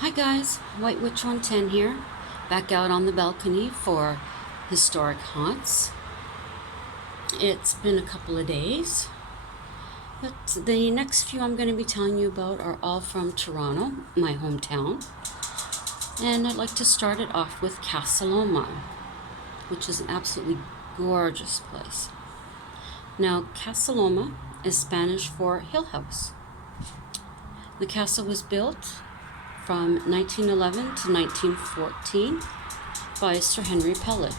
Hi guys, White Witch 110 here, back out on the balcony for historic haunts. It's been a couple of days, but the next few I'm going to be telling you about are all from Toronto, my hometown. And I'd like to start it off with Casa Loma, which is an absolutely gorgeous place. Now, Casa Loma is Spanish for hill house. The castle was built from 1911 to 1914 by Sir Henry Pellet,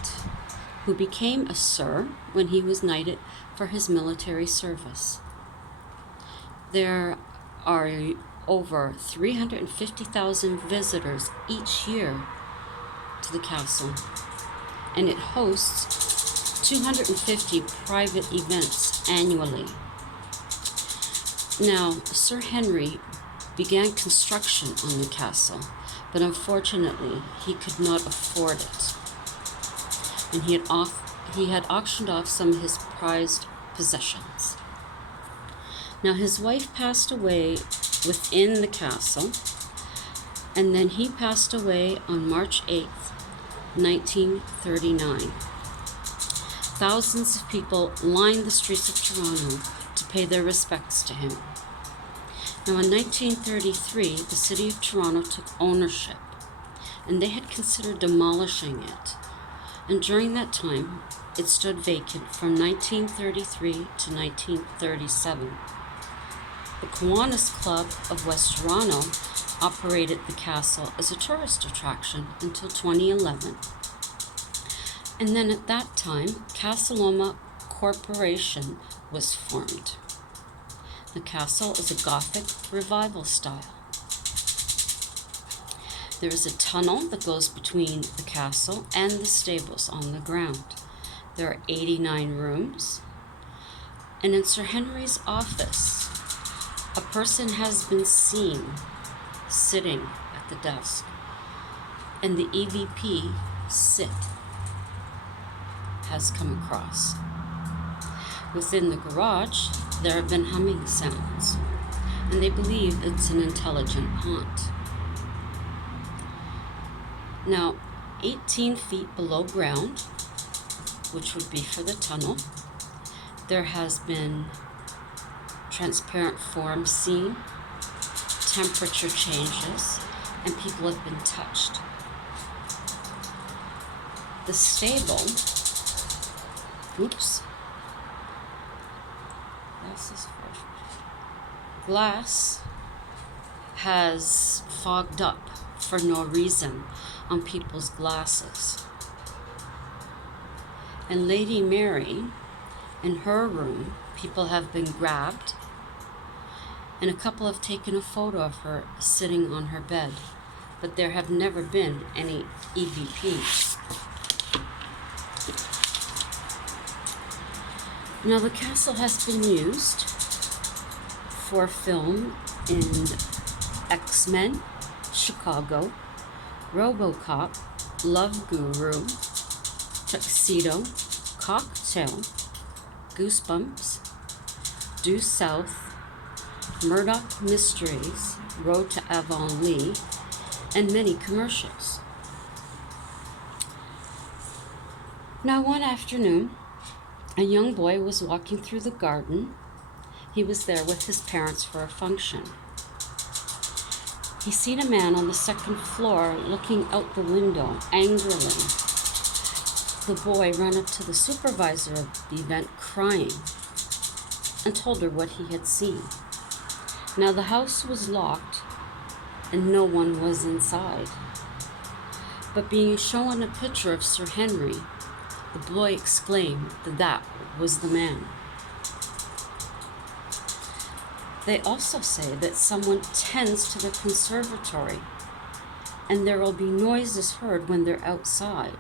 who became a Sir when he was knighted for his military service. There are over 350,000 visitors each year to the castle, and it hosts 250 private events annually. Now, Sir Henry began construction on the castle, but unfortunately he could not afford it, and he had auctioned off some of his prized possessions. Now, his wife passed away within the castle, and then he passed away on March 8th, 1939. Thousands of people lined the streets of Toronto to pay their respects to him. Now, in 1933, the city of Toronto took ownership, and they had considered demolishing it. And during that time, it stood vacant from 1933 to 1937. The Kiwanis Club of West Toronto operated the castle as a tourist attraction until 2011. And then at that time, Casa Loma Corporation was formed. The castle is a Gothic revival style. There is a tunnel that goes between the castle and the stables on the ground. There are 89 rooms. And in Sir Henry's office, a person has been seen sitting at the desk, and the EVP sit has come across. Within the garage, there have been humming sounds, and they believe it's an intelligent haunt. Now, 18 feet below ground, which would be for the tunnel, there has been transparent forms seen, temperature changes, and people have been touched. The stable, glass has fogged up for no reason on people's glasses. And Lady Mary, in her room, people have been grabbed, and a couple have taken a photo of her sitting on her bed, but there have never been any EVPs. Now, the castle has been used for film in X-Men, Chicago, RoboCop, Love Guru, Tuxedo, Cocktail, Goosebumps, Due South, Murdoch Mysteries, Road to Avonlea, and many commercials. Now, one afternoon, a young boy was walking through the garden. He was there with his parents for a function. He seen a man on the second floor looking out the window angrily. The boy ran up to the supervisor of the event crying and told her what he had seen. Now, the house was locked and no one was inside. But being shown a picture of Sir Henry, the boy exclaimed that that was the man. They also say that someone tends to the conservatory, and there will be noises heard when they're outside,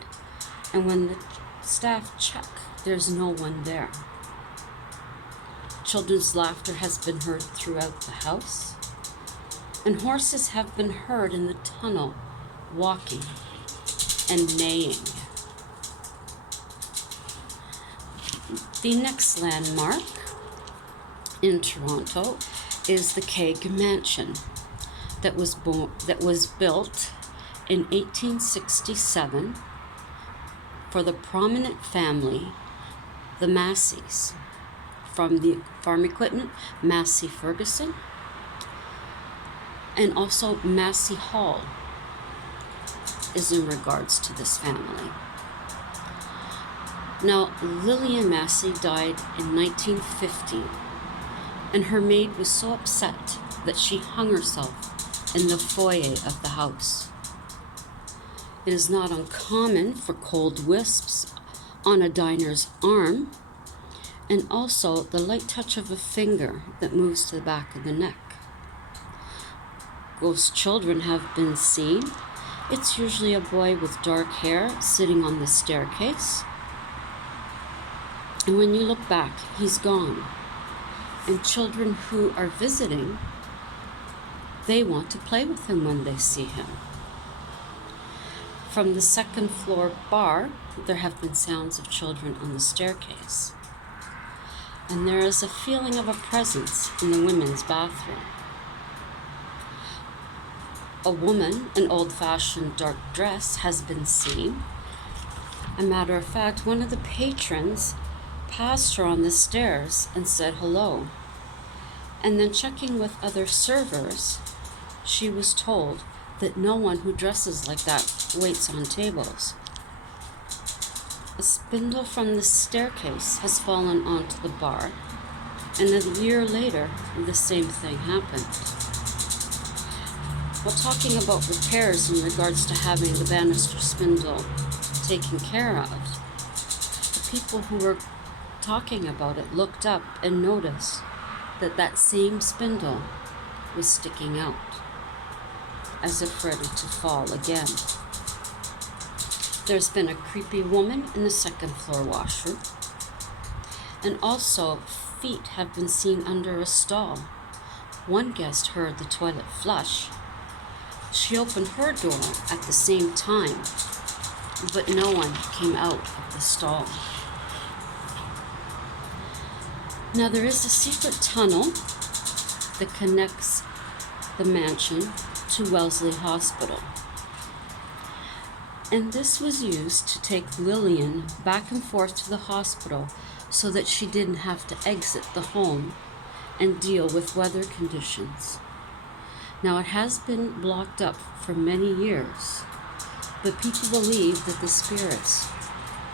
and when the staff check, there's no one there. Children's laughter has been heard throughout the house, and horses have been heard in the tunnel walking and neighing. The next landmark in Toronto is the Keg Mansion. that was built in 1867 for the prominent family, the Masseys, from the farm equipment, Massey Ferguson, and also Massey Hall is in regards to this family. Now, Lillian Massey died in 1950, and her maid was so upset that she hung herself in the foyer of the house. It is not uncommon for cold wisps on a diner's arm, and also the light touch of a finger that moves to the back of the neck. Ghost children have been seen. It's usually a boy with dark hair sitting on the staircase. And when you look back, he's gone. And children who are visiting, they want to play with him when they see him. From the second floor bar, there have been sounds of children on the staircase. And there is a feeling of a presence in the women's bathroom. A woman in old-fashioned dark dress has been seen. A matter of fact, one of the patrons passed her on the stairs and said hello. And then checking with other servers, she was told that no one who dresses like that waits on tables. A spindle from the staircase has fallen onto the bar, and a year later, the same thing happened. While talking about repairs in regards to having the banister spindle taken care of, the people who were talking about it looked up and noticed that that same spindle was sticking out, as if ready to fall again. There's been a creepy woman in the second floor washroom, and also feet have been seen under a stall. One guest heard the toilet flush. She opened her door at the same time, but no one came out of the stall. Now there is a secret tunnel that connects the mansion to Wellesley Hospital. And this was used to take Lillian back and forth to the hospital so that she didn't have to exit the home and deal with weather conditions. Now it has been blocked up for many years, but people believe that the spirits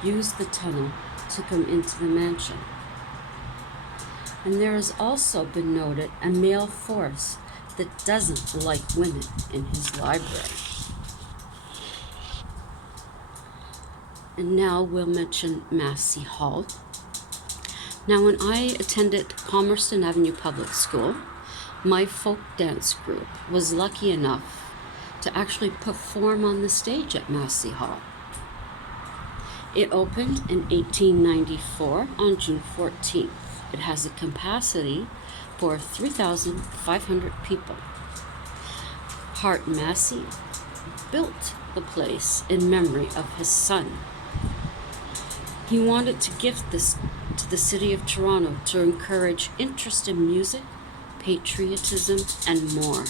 used the tunnel to come into the mansion. And there has also been noted a male force that doesn't like women in his library. And now we'll mention Massey Hall. Now when I attended Palmerston Avenue Public School, my folk dance group was lucky enough to actually perform on the stage at Massey Hall. It opened in 1894 on June 14th. It has a capacity for 3,500 people. Hart Massey built the place in memory of his son. He wanted to gift this to the city of Toronto to encourage interest in music, patriotism, and more.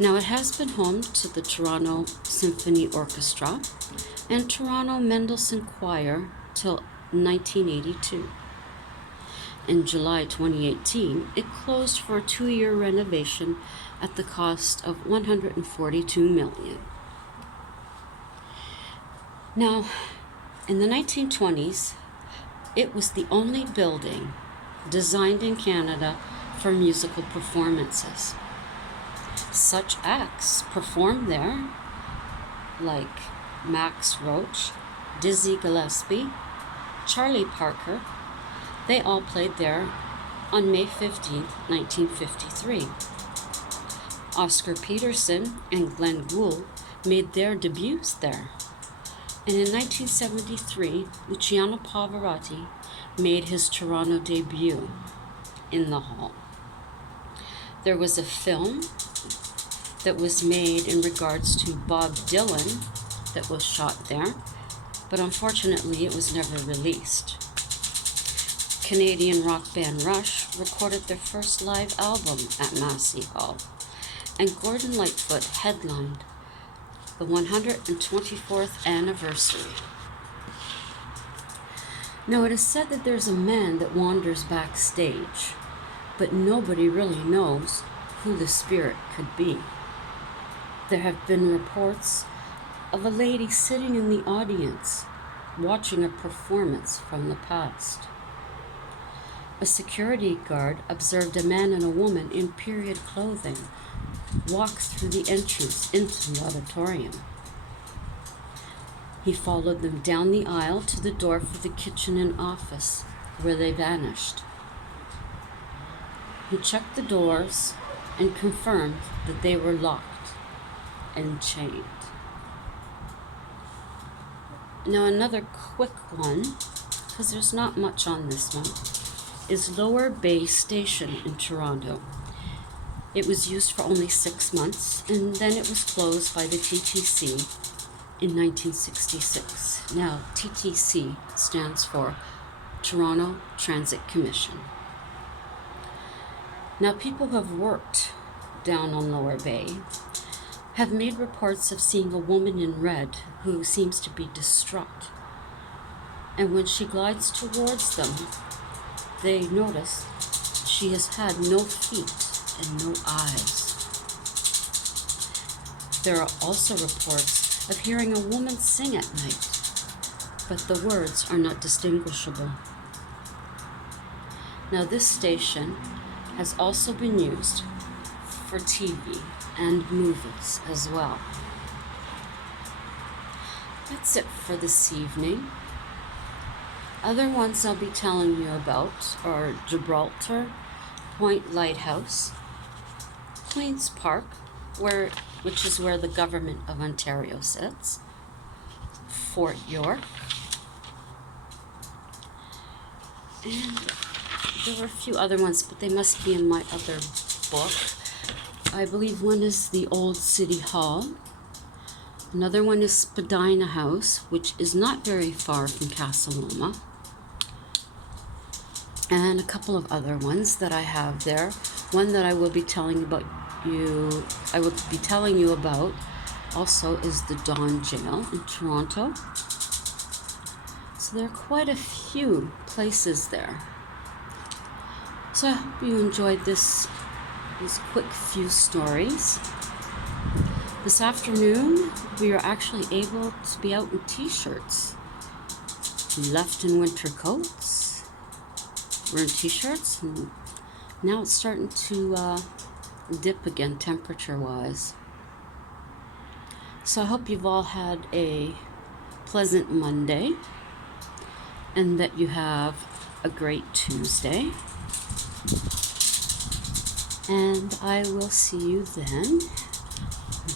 Now it has been home to the Toronto Symphony Orchestra and Toronto Mendelssohn Choir till 1982. In July 2018, it closed for a 2-year renovation at the cost of $142 million. Now, in the 1920s, it was the only building designed in Canada for musical performances. Such acts performed there, like Max Roach, Dizzy Gillespie, Charlie Parker. They all played there on May 15, 1953. Oscar Peterson and Glenn Gould made their debuts there. And in 1973, Luciano Pavarotti made his Toronto debut in the hall. There was a film that was made in regards to Bob Dylan that was shot there, but unfortunately it was never released. Canadian rock band Rush recorded their first live album at Massey Hall. and Gordon Lightfoot headlined the 124th anniversary. Now, it is said that there's a man that wanders backstage, but nobody really knows who the spirit could be. There have been reports of a lady sitting in the audience watching a performance from the past. A security guard observed a man and a woman in period clothing walk through the entrance into the auditorium. He followed them down the aisle to the door for the kitchen and office, where they vanished. He checked the doors and confirmed that they were locked and chained. Now, another quick one, because there's not much on this one, is Lower Bay Station in Toronto. It was used for only 6 months, and then it was closed by the TTC in 1966. Now, TTC stands for Toronto Transit Commission. Now, people who have worked down on Lower Bay have made reports of seeing a woman in red who seems to be distraught. And when she glides towards them, they notice she has had no feet and no eyes. There are also reports of hearing a woman sing at night, but the words are not distinguishable. Now, this station has also been used for TV and movies as well. That's it for this evening. Other ones I'll be telling you about are Gibraltar Point Lighthouse, Queen's Park, which is where the government of Ontario sits, Fort York, and there were a few other ones, but they must be in my other book. I believe one is the Old City Hall. Another one is Spadina House, which is not very far from Casa Loma. And a couple of other ones that I have there. One that I will be telling you about also is the Don Jail in Toronto. So there are quite a few places there. So I hope you enjoyed these quick few stories. This afternoon, we are actually able to be out in t-shirts. We left in winter coats. We're in t-shirts, and now it's starting to dip again temperature-wise. So I hope you've all had a pleasant Monday, and that you have a great Tuesday. And I will see you then.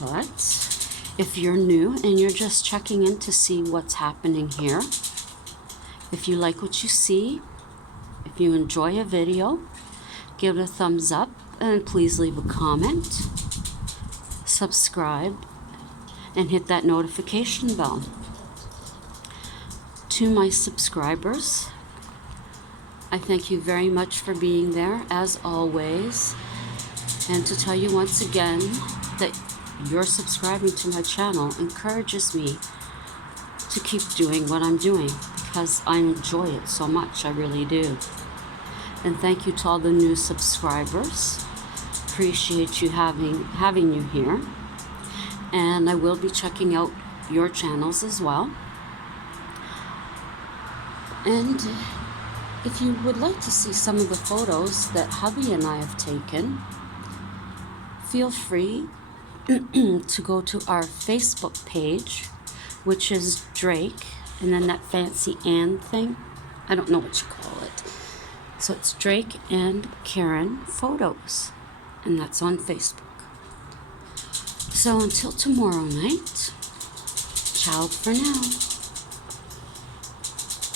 But if you're new and you're just checking in to see what's happening here, if you like what you see, if you enjoy a video, give it a thumbs up and please leave a comment, subscribe, and hit that notification bell. To my subscribers, I thank you very much for being there, as always, and to tell you once again that your subscribing to my channel encourages me to keep doing what I'm doing, because I enjoy it so much. I really do. And thank you to all the new subscribers. Appreciate you having you here. And I will be checking out your channels as well. And if you would like to see some of the photos that hubby and I have taken, feel free to go to our Facebook page, which is Drake, and then that fancy Ann thing. I don't know what you call it. So it's Drake and Karen Photos, and that's on Facebook. So until tomorrow night, ciao for now.